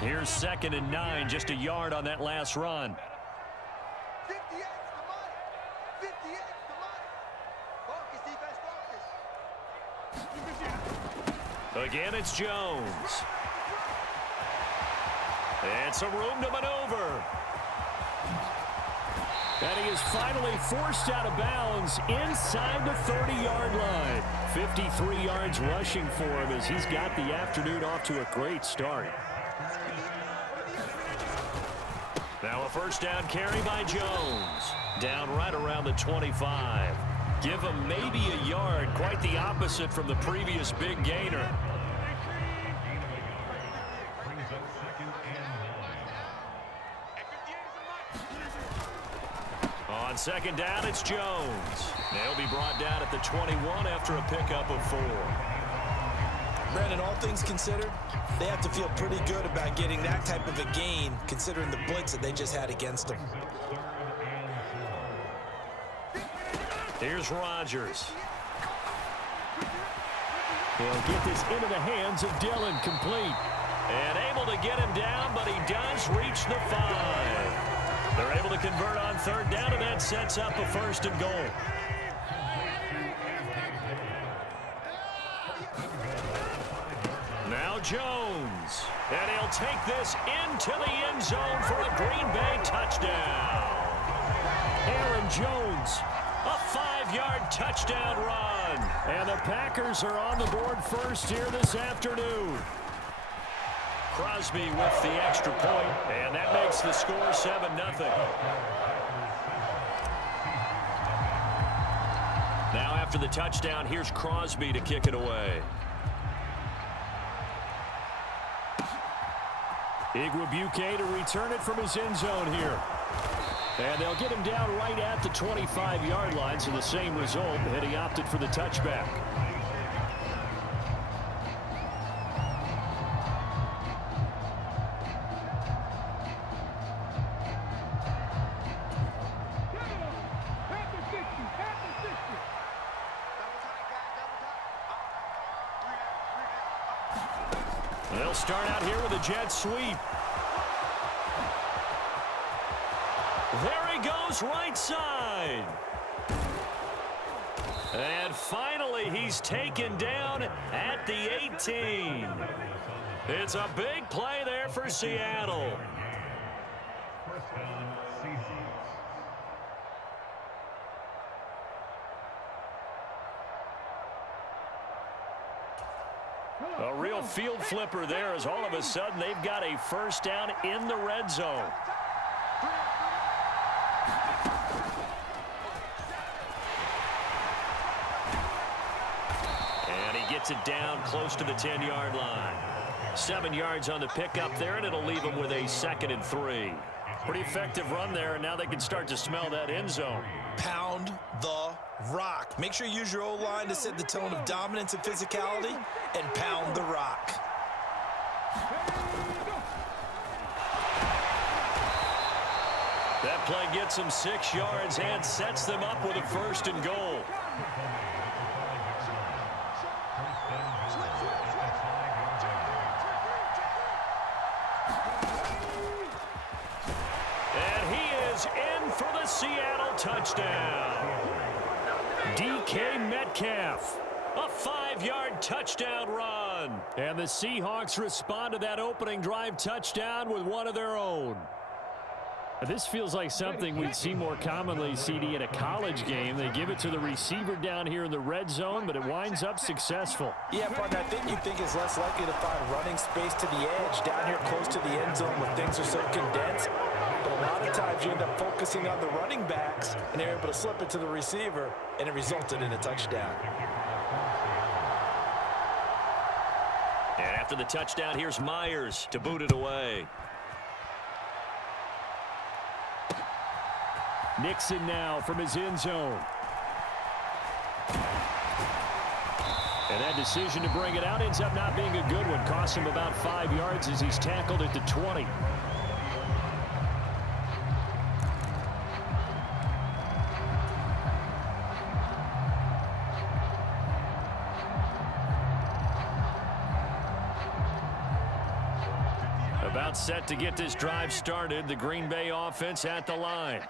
Here's 2nd and 9, just a yard on that last run. 50 extra money. 50 extra money. Focus, defense, focus. Again, it's Jones. And some room to maneuver. And he is finally forced out of bounds inside the 30-yard line. 53 yards rushing for him as he's got the afternoon off to a great start. Now a first down carry by Jones. Down right around the 25. Give him maybe a yard, quite the opposite from the previous big gainer. On 2nd down, it's Jones. They'll be brought down at the 21 after a pickup of 4. Brandon, all things considered, they have to feel pretty good about getting that type of a gain, considering the blitz that they just had against them. Here's Rodgers. He'll get this into the hands of Dillon, complete. And able to get him down, but he does reach the 5. They're able to convert on 3rd down, and that sets up a 1st and goal. Now Jones. And he'll take this into the end zone for a Green Bay touchdown. Aaron Jones. A 5-yard touchdown run. And the Packers are on the board first here this afternoon. Crosby with the extra point, and that makes the score 7-0. Now after the touchdown, here's Crosby to kick it away. Igwebuike to return it from his end zone here. And they'll get him down right at the 25-yard line, so the same result, and he opted for the touchback. They'll start out here with a jet sweep. There he goes, right side. And finally, he's taken down at the 18. It's a big play there for Seattle. A real field flipper there as all of a sudden they've got a first down in the red zone. And he gets it down close to the 10-yard line. 7 yards on the pickup there, and it'll leave him with a 2nd and 3. Pretty effective run there, and now they can start to smell that end zone. Pound the rock. Make sure you use your O-line to set the tone of dominance and physicality, and pound the rock. That play gets them 6 yards and sets them up with a 1st and goal. And he is in for the Seattle touchdown. DK Metcalf. A 5-yard touchdown run. And the Seahawks respond to that opening drive touchdown with one of their own. This feels like something we'd see more commonly, CD, in a college game. They give it to the receiver down here in the red zone, but it winds up successful. Yeah, partner, I think you think it's less likely to find running space to the edge down here close to the end zone where things are so condensed. But a lot of times you end up focusing on the running backs, and they're able to slip it to the receiver, and it resulted in a touchdown. And after the touchdown, here's Myers to boot it away. Nixon now from his end zone. And that decision to bring it out ends up not being a good one. Costs him about 5 yards as he's tackled at the 20. About set to get this drive started. The Green Bay offense at the line.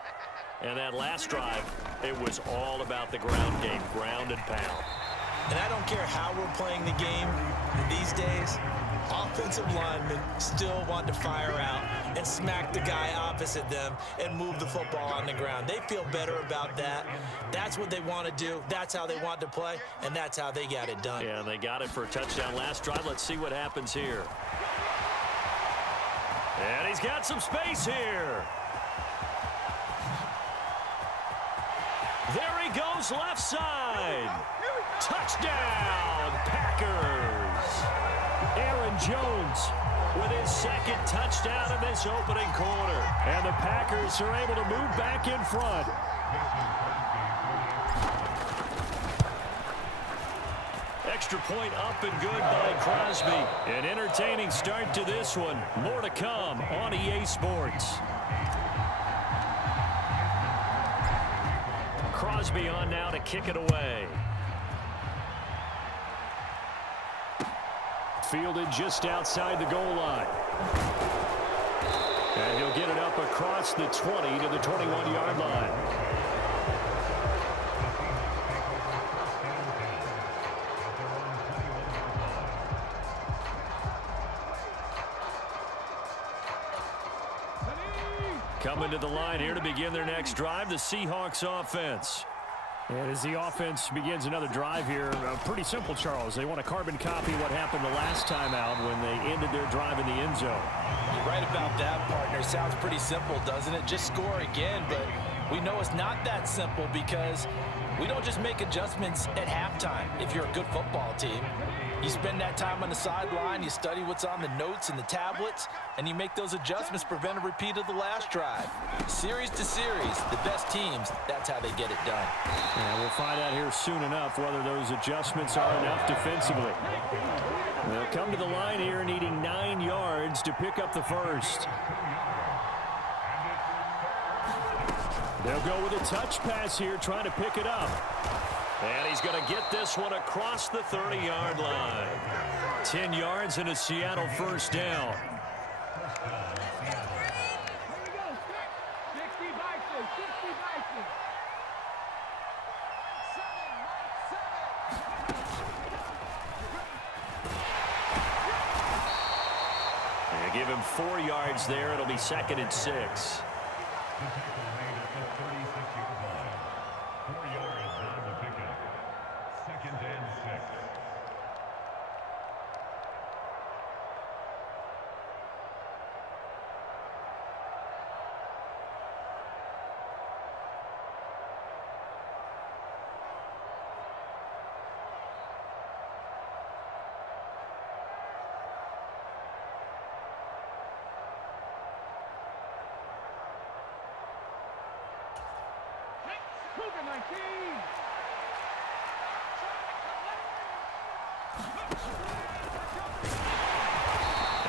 And that last drive, it was all about the ground game, ground and pound. And I don't care how we're playing the game these days, offensive linemen still want to fire out and smack the guy opposite them and move the football on the ground. They feel better about that. That's what they want to do. That's how they want to play, and that's how they got it done. Yeah, they got it for a touchdown last drive. Let's see what happens here. And he's got some space here. There he goes, left side. Touchdown, Packers. Aaron Jones with his second touchdown in this opening quarter. And the Packers are able to move back in front. Extra point up and good by Crosby. An entertaining start to this one. More to come on EA Sports. Crosby on now to kick it away. Fielded just outside the goal line. And he'll get it up across the 20 to the 21-yard line. Coming to the line here to begin their next drive, the Seahawks offense. And as the offense begins another drive here, pretty simple, Charles. They want to carbon copy what happened the last time out when they ended their drive in the end zone. You're right about that, partner. Sounds pretty simple, doesn't it? Just score again, but we know it's not that simple because we don't just make adjustments at halftime if you're a good football team. You spend that time on the sideline, you study what's on the notes and the tablets, and you make those adjustments to prevent a repeat of the last drive. Series to series, the best teams, that's how they get it done. And we'll find out here soon enough whether those adjustments are enough defensively. They'll come to the line here needing 9 yards to pick up the first. They'll go with a touch pass here, trying to pick it up. And he's going to get this one across the 30-yard line. 10 yards and a Seattle first down. They give him 4 yards there. It'll be 2nd and 6.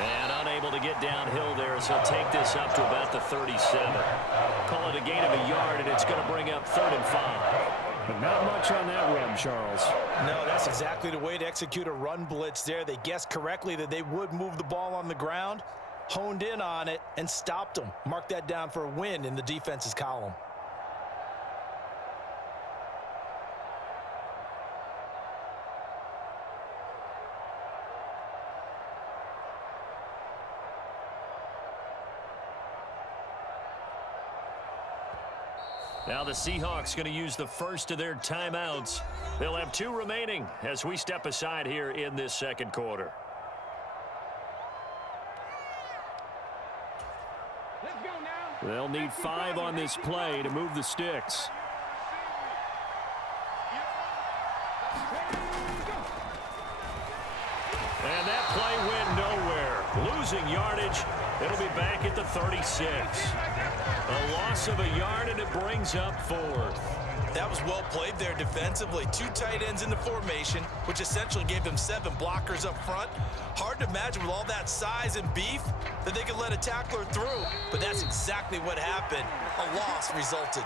And unable to get downhill there as he'll take this up to about the 37. Call it a gain of a yard, and it's going to bring up 3rd and 5. But not much on that run, Charles. No, that's exactly the way to execute a run blitz there. They guessed correctly that they would move the ball on the ground, honed in on it, and stopped them. Mark that down for a win in the defense's column. Now the Seahawks going to use the first of their timeouts. They'll have 2 remaining as we step aside here in this second quarter. They'll need 5 on this play to move the sticks. And that play went nowhere. Losing yardage. It'll be back at the 36. A loss of a yard, and it brings up 4th. That was well played there defensively. 2 tight ends in the formation, which essentially gave them 7 blockers up front. Hard to imagine with all that size and beef that they could let a tackler through, but that's exactly what happened. A loss resulted.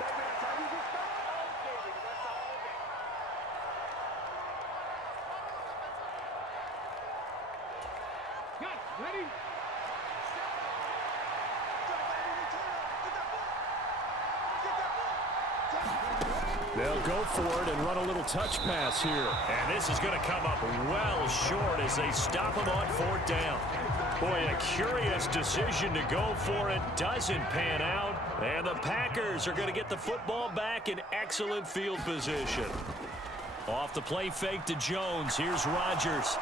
They'll go for it and run a little touch pass here. And this is going to come up well short as they stop him on 4th down. Boy, a curious decision to go for it. Doesn't pan out. And the Packers are going to get the football back in excellent field position. Off the play fake to Jones. Here's Rodgers.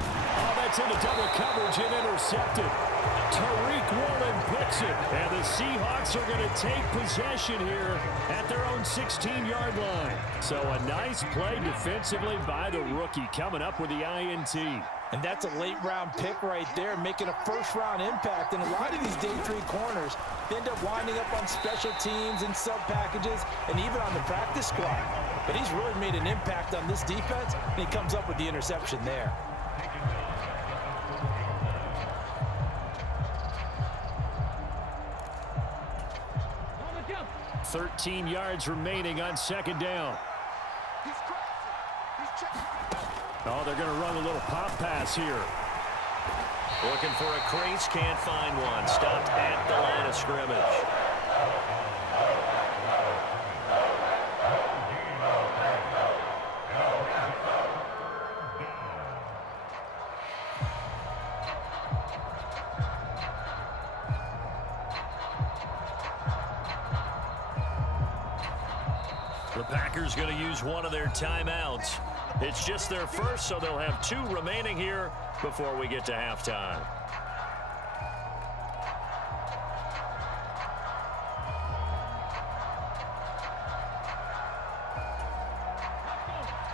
Oh, that's into double coverage and intercepted. Tariq Woolen picks it. And the Seahawks are going to take possession here at their own 16-yard line. So a nice play defensively by the rookie coming up with the INT. And that's a late-round pick right there, making a first-round impact. And a lot of these day 3 corners end up winding up on special teams and sub-packages and even on the practice squad. But he's really made an impact on this defense, and he comes up with the interception there. 13 yards remaining on 2nd down. Oh, they're going to run a little pop pass here. Looking for a crease, can't find one. Stopped at the line of scrimmage. The Packers going to use one of their timeouts. It's just their first, so they'll have 2 remaining here before we get to halftime.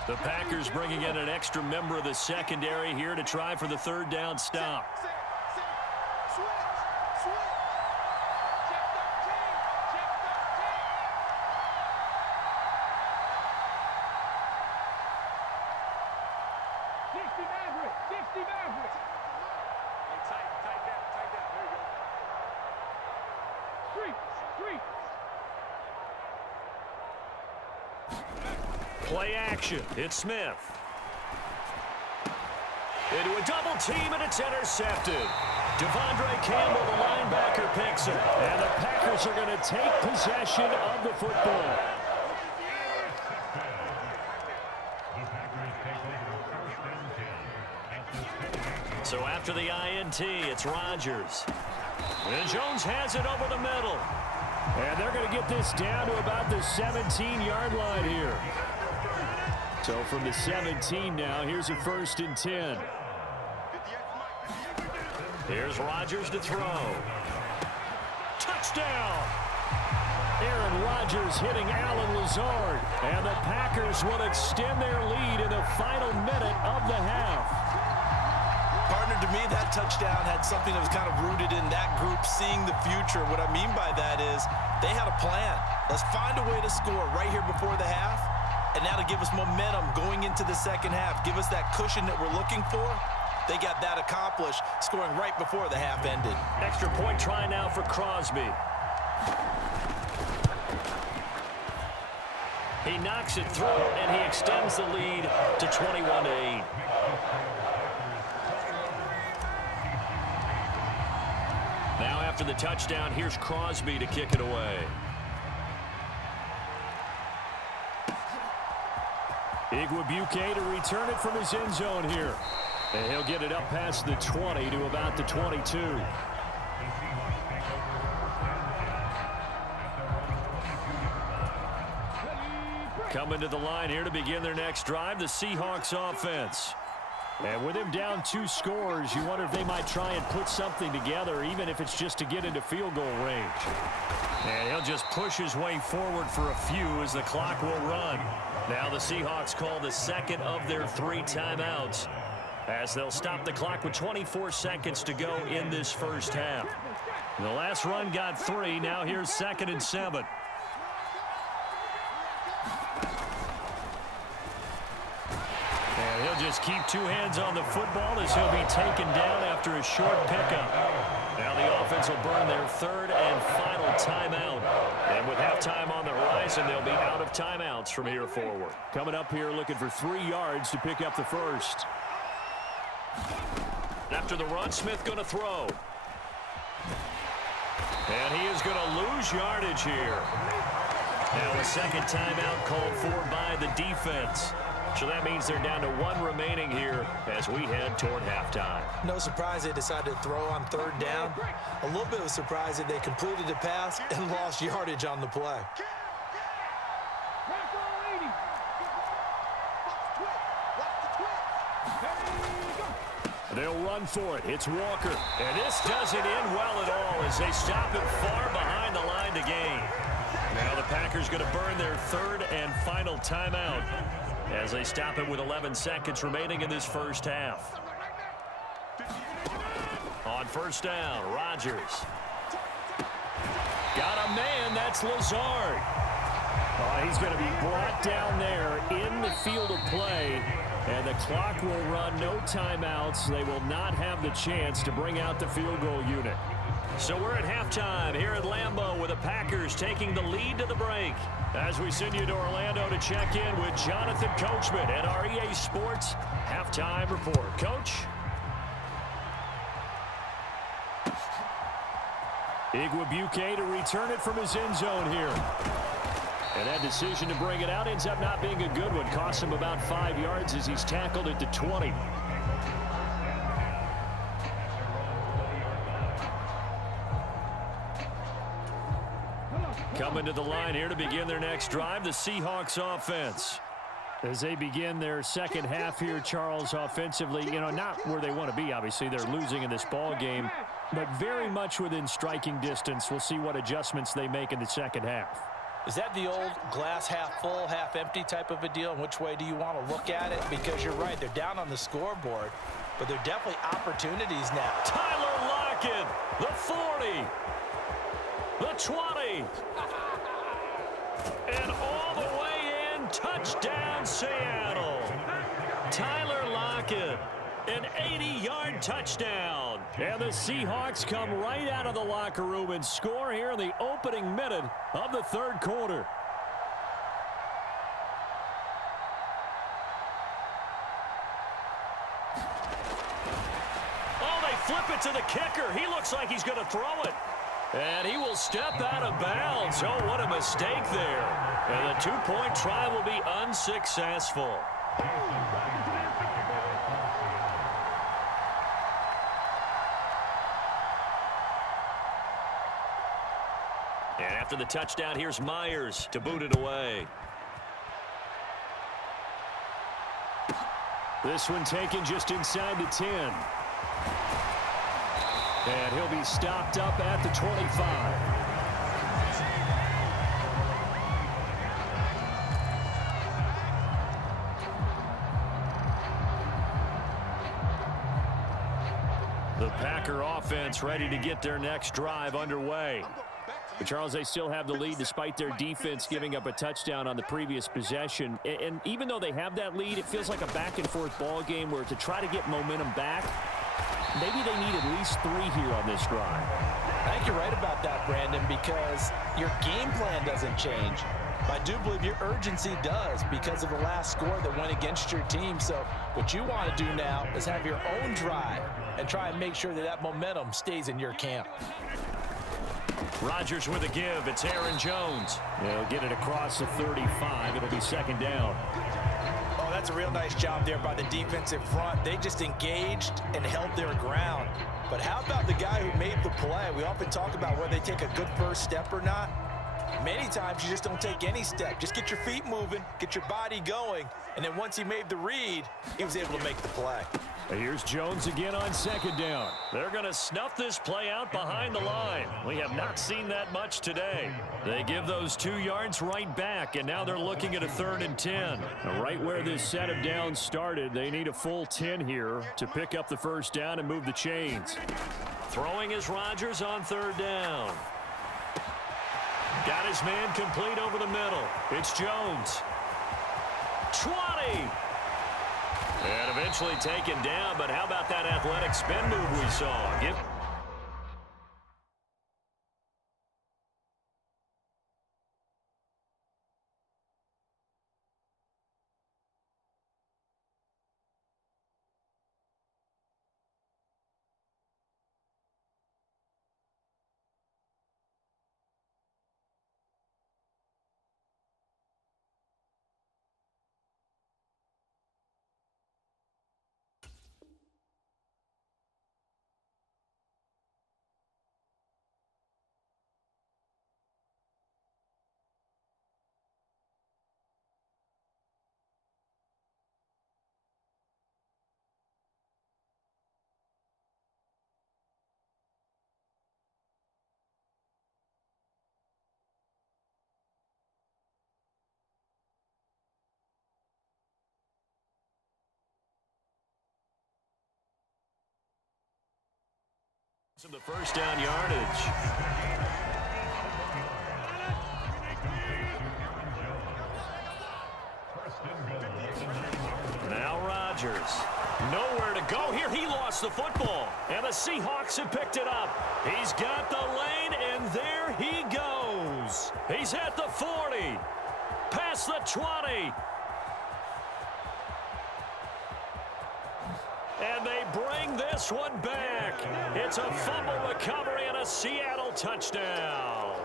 The Packers bringing in an extra member of the secondary here to try for the 3rd down stop. Play action. It's Smith. Into a double team, and it's intercepted. Devondre Campbell, the linebacker, picks it. And the Packers are going to take possession of the football. So after the INT, it's Rodgers. And Jones has it over the middle. And they're going to get this down to about the 17-yard line here. So from the 17 now, here's a 1st and 10. Here's Rodgers to throw. Touchdown! Aaron Rodgers hitting Allen Lazard. And the Packers will extend their lead in the final minute of the half. Partner, to me, that touchdown had something that was kind of rooted in that group seeing the future. What I mean by that is they had a plan. Let's find a way to score right here before the half. And that'll give us momentum going into the 2nd half. Give us that cushion that we're looking for. They got that accomplished, scoring right before the half ended. Extra point try now for Crosby. He knocks it through, and he extends the lead to 21-8. Now after the touchdown, here's Crosby to kick it away. Igwebuike to return it from his end zone here. And he'll get it up past the 20 to about the 22. Coming to the line here to begin their next drive, the Seahawks offense. And with him down 2 scores, you wonder if they might try and put something together, even if it's just to get into field goal range. And he'll just push his way forward for a few as the clock will run. Now the Seahawks call the 2nd of their 3 timeouts as they'll stop the clock with 24 seconds to go in this first half. The last run got 3. Now here's 2nd and 7. And he'll just keep 2 hands on the football as he'll be taken down after a short pickup. Now the offense will burn their 3rd and final timeout. And with halftime on the horizon, they'll be out of timeouts from here forward. Coming up here looking for 3 yards to pick up the first. After the run, Smith going to throw. And he is going to lose yardage here. Now a second timeout called for by the defense. So that means they're down to one remaining here as we head toward halftime. No surprise they decided to throw on third down. A little bit of a surprise that they completed the pass and lost yardage on the play. They'll run for it. It's Walker. And this doesn't end well at all as they stop him far behind the line to gain. Now the Packers going to burn their third and final timeout as they stop him with 11 seconds remaining in this first half. On first down, Rodgers. Got a man, that's Lazard. He's going to be brought down there in the field of play. And the clock will run, no timeouts. They will not have the chance to bring out the field goal unit. So we're at halftime here at Lambeau with the Packers taking the lead to the break. As we send you to Orlando to check in with Jonathan Coachman at our EA Sports Halftime Report. Coach? Igwebuike to return it from his end zone here. And that decision to bring it out ends up not being a good one. Cost him about 5 yards as he's tackled at the 20. Coming to the line here to begin their next drive, the Seahawks offense. As they begin their second half here, Charles, offensively, not where they want to be, obviously. They're losing in this ball game, but very much within striking distance. We'll see what adjustments they make in the second half. Is that the old glass half full, half empty type of a deal? And which way do you want to look at it? Because you're right, they're down on the scoreboard, but they're definitely opportunities now. Tyler Lockett, the 40, the 20, and all the way in, touchdown Seattle. Tyler Lockett, an 80-yard touchdown. And the Seahawks come right out of the locker room and score here in the opening minute of the third quarter. Oh, they flip it to the kicker. He looks like he's going to throw it. And he will step out of bounds. Oh, what a mistake there. And the two-point try will be unsuccessful. And after the touchdown, here's Myers to boot it away. This one taken just inside the 10. And he'll be stopped up at the 25. The Packer offense ready to get their next drive underway. But Charles, they still have the lead despite their defense giving up a touchdown on the previous possession. And even though they have that lead, it feels like a back-and-forth ball game where to try to get momentum back, maybe they need at least 3 here on this drive. I think you're right about that, Brandon, because your game plan doesn't change. I do believe your urgency does because of the last score that went against your team. So what you want to do now is have your own drive and try and make sure that that momentum stays in your camp. Rodgers with a give. It's Aaron Jones. They'll get it across the 35. It'll be second down. Oh, that's a real nice job there by the defensive front. They just engaged and held their ground. But how about the guy who made the play? We often talk about whether they take a good first step or not. Many times you just don't take any step. Just get your feet moving, get your body going, and then once he made the read, he was able to make the play. Here's Jones again on second down. They're going to snuff this play out behind the line. We have not seen that much today. They give those 2 yards right back, and now they're looking at a 3rd and 10. Right where this set of downs started, they need a full 10 here to pick up the first down and move the chains. Throwing is Rodgers on 3rd down. Got his man complete over the middle. It's Jones. 20. And eventually taken down, but how about that athletic spin move we saw? The first down yardage. Now Rodgers. Nowhere to go here. He lost the football. And the Seahawks have picked it up. He's got the lane, and there he goes. He's at the 40. Past the 20. And they bring this one back. It's a fumble recovery and a Seattle touchdown.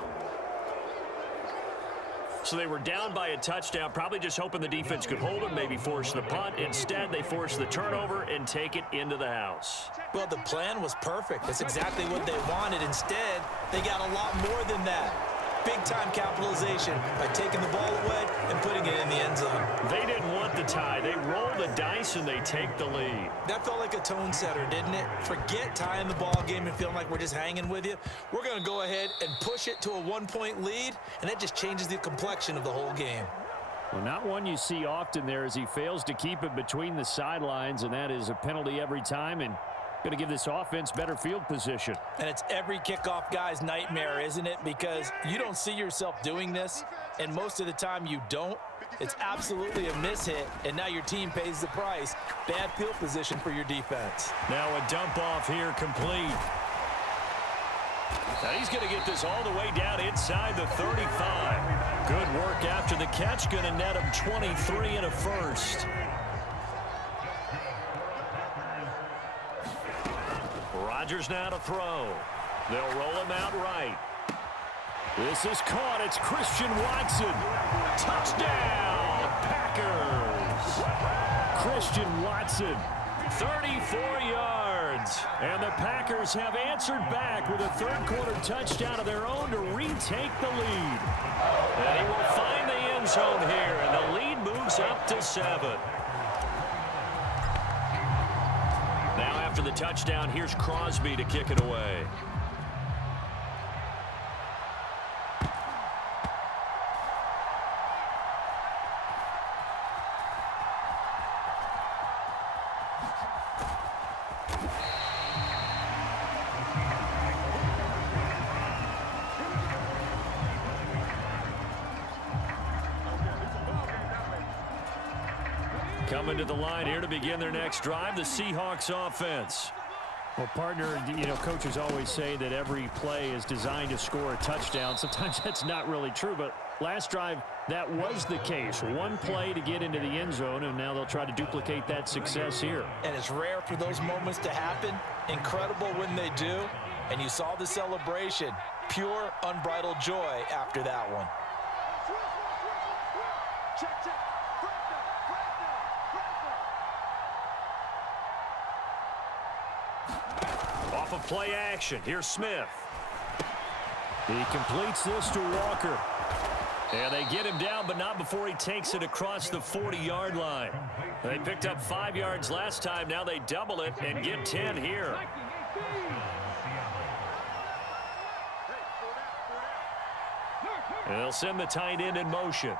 So they were down by a touchdown, probably just hoping the defense could hold them, maybe force the punt. Instead, they force the turnover and take it into the house. Well, the plan was perfect. That's exactly what they wanted. Instead, they got a lot more than that. Big-time capitalization by taking the ball away and putting it in the end zone. They didn't want the tie. They roll the dice and they take the lead. That felt like a tone setter, didn't it? Forget tying the ball game and feeling like we're just hanging with you. We're going to go ahead and push it to a one-point lead, and that just changes the complexion of the whole game. Well, not one you see often there as he fails to keep it between the sidelines, and that is a penalty every time, and going to give this offense better field position. And it's every kickoff guy's nightmare, isn't it? Because you don't see yourself doing this, and most of the time you don't. It's absolutely a mishit, and now your team pays the price. Bad field position for your defense. Now a dump off here complete. Now he's going to get this all the way down inside the 35. Good work after the catch. Going to net him 23 and a first. Rodgers now to throw. They'll roll him out right. This is caught. It's Christian Watson. Touchdown, Packers. Christian Watson, 34 yards. And the Packers have answered back with a third-quarter touchdown of their own to retake the lead. And he will find the end zone here, and the lead moves up to 7. Now after the touchdown, here's Crosby to kick it away. Coming to the line here to begin their next drive, the Seahawks offense. Well, partner, coaches always say that every play is designed to score a touchdown. Sometimes that's not really true, but last drive, that was the case. One play to get into the end zone, and now they'll try to duplicate that success here. And it's rare for those moments to happen. Incredible when they do. And you saw the celebration. Pure, unbridled joy after that one. Off of play action, here's Smith. He completes this to Walker. And they get him down, but not before he takes it across the 40-yard line. They picked up 5 yards last time. Now they double it and get 10 here. And they'll send the tight end in motion.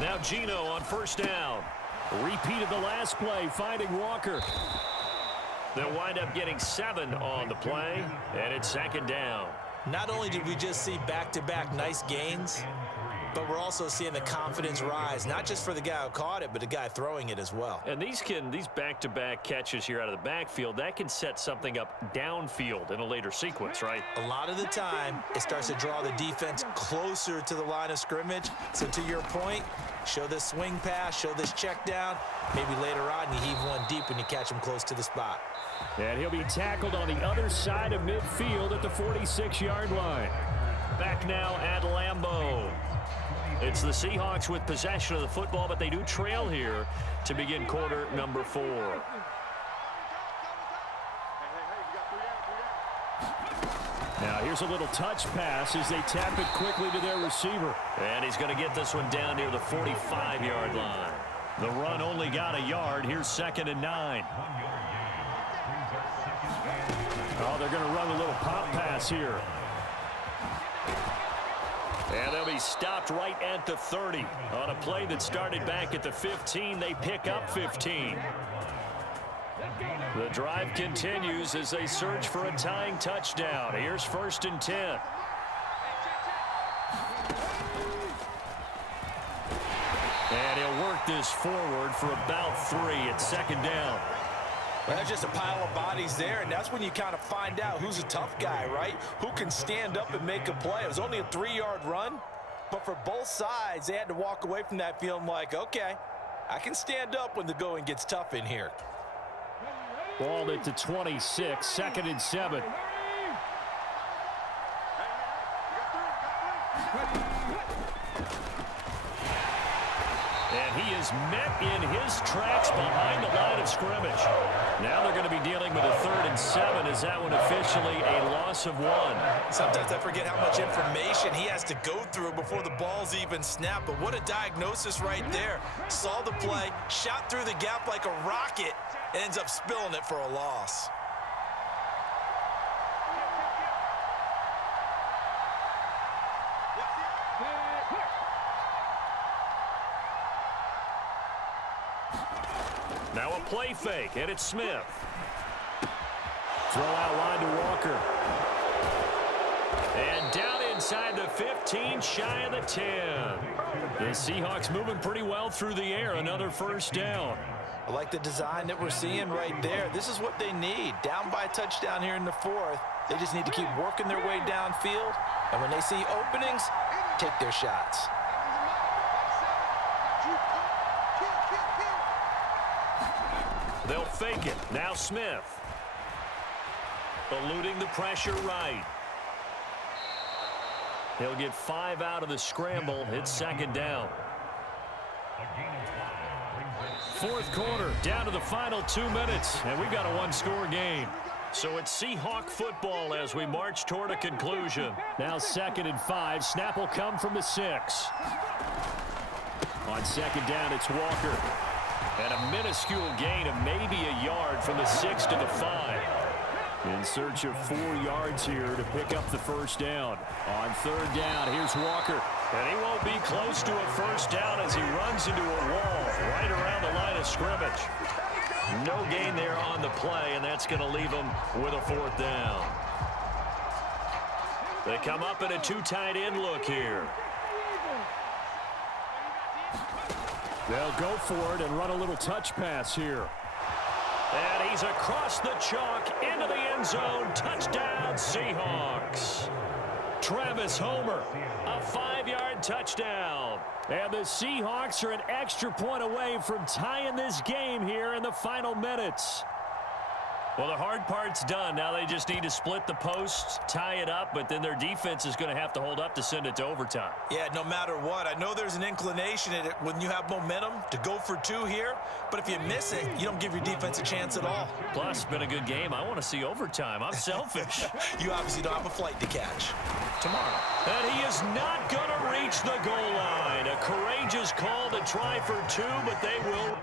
Now Geno on first down. Repeat of the last play, finding Walker. They'll wind up getting 7 on the play, and it's second down. Not only did we just see back-to-back nice gains, but we're also seeing the confidence rise, not just for the guy who caught it, but the guy throwing it as well. And these back-to-back catches here out of the backfield, that can set something up downfield in a later sequence, right? A lot of the time, it starts to draw the defense closer to the line of scrimmage. So to your point, show this swing pass, show this check down. Maybe later on, you heave one deep when you catch him close to the spot. And he'll be tackled on the other side of midfield at the 46-yard line. Back now at Lambeau. It's the Seahawks with possession of the football, but they do trail here to begin quarter number 4. Now here's a little touch pass as they tap it quickly to their receiver. And he's going to get this one down near the 45-yard line. The run only got a yard. Here's 2nd and 9. Oh, they're going to run a little pop pass here. And they'll be he's stopped right at the 30. On a play that started back at the 15, they pick up 15. The drive continues as they search for a tying touchdown. Here's 1st and 10. And he'll work this forward for about 3 at 2nd down. Well, there's just a pile of bodies there, and that's when you kind of find out who's a tough guy, right? Who can stand up and make a play. It was only a 3-yard run, but for both sides, they had to walk away from that feeling like, okay, I can stand up when the going gets tough in here. Ball at the 26, 2nd and 7. And he is met in his tracks behind the line of scrimmage. Now they're going to be dealing with a 3rd and 7. Is that one officially a loss of 1? Sometimes I forget how much information he has to go through before the ball's even snapped. But what a diagnosis right there. Saw the play, shot through the gap like a rocket, and ends up spilling it for a loss. Now a play fake, and it's Smith. Throw out line to Walker. And down inside the 15, shy of the 10. The Seahawks moving pretty well through the air. Another 1st down. I like the design that we're seeing right there. This is what they need. Down by a touchdown here in the 4th. They just need to keep working their way downfield. And when they see openings, take their shots. They'll fake it. Now Smith. Eluding the pressure right. He'll get 5 out of the scramble. It's 2nd down. 4th quarter, down to the final 2 minutes, and we've got a 1-score game. So it's Seahawk football as we march toward a conclusion. Now 2nd and 5. Snap will come from the 6. On 2nd down, it's Walker. And a minuscule gain of maybe a yard from the 6 to the 5. In search of 4 yards here to pick up the 1st down. On 3rd down, here's Walker. And he won't be close to a 1st down as he runs into a wall right around the line of scrimmage. No gain there on the play, and that's going to leave him with a 4th down. They come up in a 2 tight end look here. They'll go for it and run a little touch pass here. And he's across the chalk into the end zone. Touchdown, Seahawks. Travis Homer, a 5-yard touchdown. And the Seahawks are an extra point away from tying this game here in the final minutes. Well, the hard part's done. Now they just need to split the posts, tie it up, but then their defense is going to have to hold up to send it to overtime. Yeah, no matter what. I know there's an inclination in it when you have momentum to go for 2 here, but if you miss it, you don't give your defense a chance at all. Plus, been a good game. I want to see overtime. I'm selfish. You obviously don't have a flight to catch tomorrow. And he is not going to reach the goal line. A courageous call to try for 2, but they will.